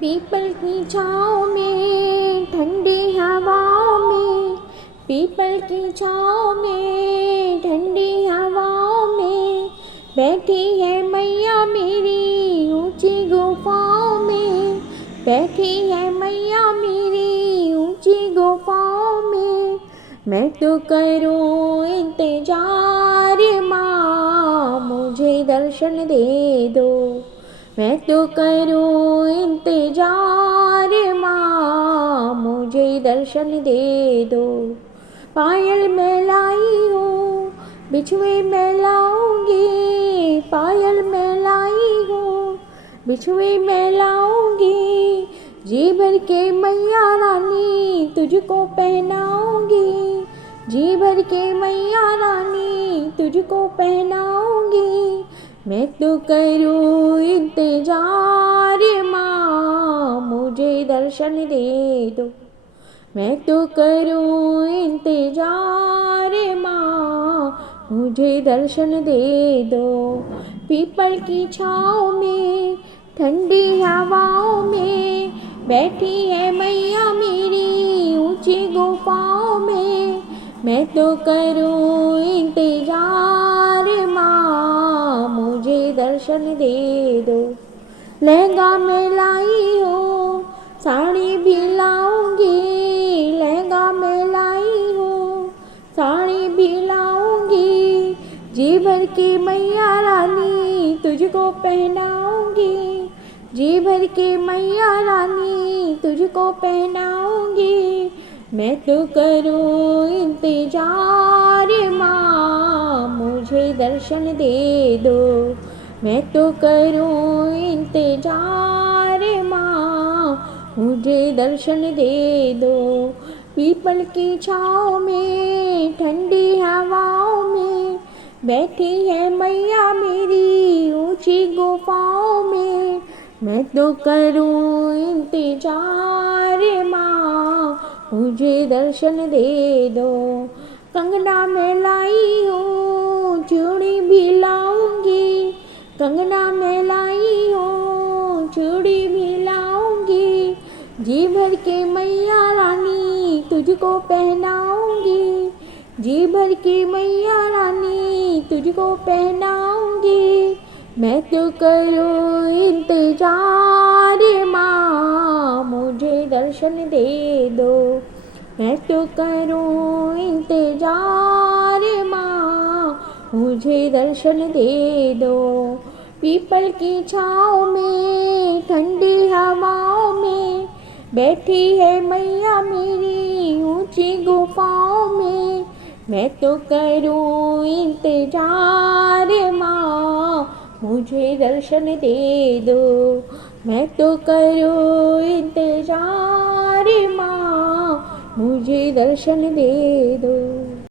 People की छाँव में ठंडी हवाओं में, पीपल की छाँव में ठंडी हवाओं में बैठी है मैया मेरी ऊंची गुफाओं में, बैठी है मैया मेरी ऊंची गुफाओं में। मैं तो करूँ इंतजार माँ मुझे दर्शन दे दो, मैं तो करूँ इंतजार माँ मुझे दर्शन दे दो। पायल मैं लाई हूँ बिछुए मैं लाऊंगी, पायल मैं लाई हूँ बिछुए मैं लाऊंगी। जी भर के मैया रानी तुझको पहनाऊंगी, जी भर के मैया रानी तुझको पहनाऊंगी। मैं तो करूँ इंतजार माँ मुझे दर्शन दे दो, मैं तो करूँ इंतजार माँ मुझे दर्शन दे दो। पीपल की छाँव में ठंडी हवाओं में बैठी है मैया मेरी ऊंची गुफाओं में। मैं तो करूँ इंतजार माँ मुझे दर्शन दे दो। लहंगा मैं लाई हूँ साड़ी भी लाऊंगी, लहंगा मैं लाई हूँ साड़ी भी लाऊंगी। जी भर की मैया रानी तुझको पहनाऊंगी, जी भर के मैया रानी तुझको पहनाऊंगी। मैं तो करूँ इंतजार माँ मुझे दर्शन दे दो, मैं तो करूँ इंतजार माँ मुझे दर्शन दे दो। पीपल की छाँव में ठंडी हवाओं में बैठी है मैया मेरी ऊंची गुफाओं में। मैं तो करूँ इंतजार माँ मुझे दर्शन दे दो। कंगना मैं लाई हूँ चूड़ी भी लाऊंगी, कंगना मैं लाई हूँ चूड़ी भी लाऊंगी। जी भर के मैया रानी तुझको पहनाऊंगी, जी भर के मैया रानी तुझको पहनाऊंगी। मैं तो करूँ इंतजार माँ मुझे दर्शन दे दो, मैं तो करूँ इंतजार माँ मुझे दर्शन दे दो। पीपल की छाँव में ठंडी हवाओं में बैठी है मैया मेरी ऊंची गुफाओं में। मैं तो करूँ इंतजार माँ मुझे दर्शन दे दो, मैं तो करूँ इंतजार माँ मुझे दर्शन दे दो।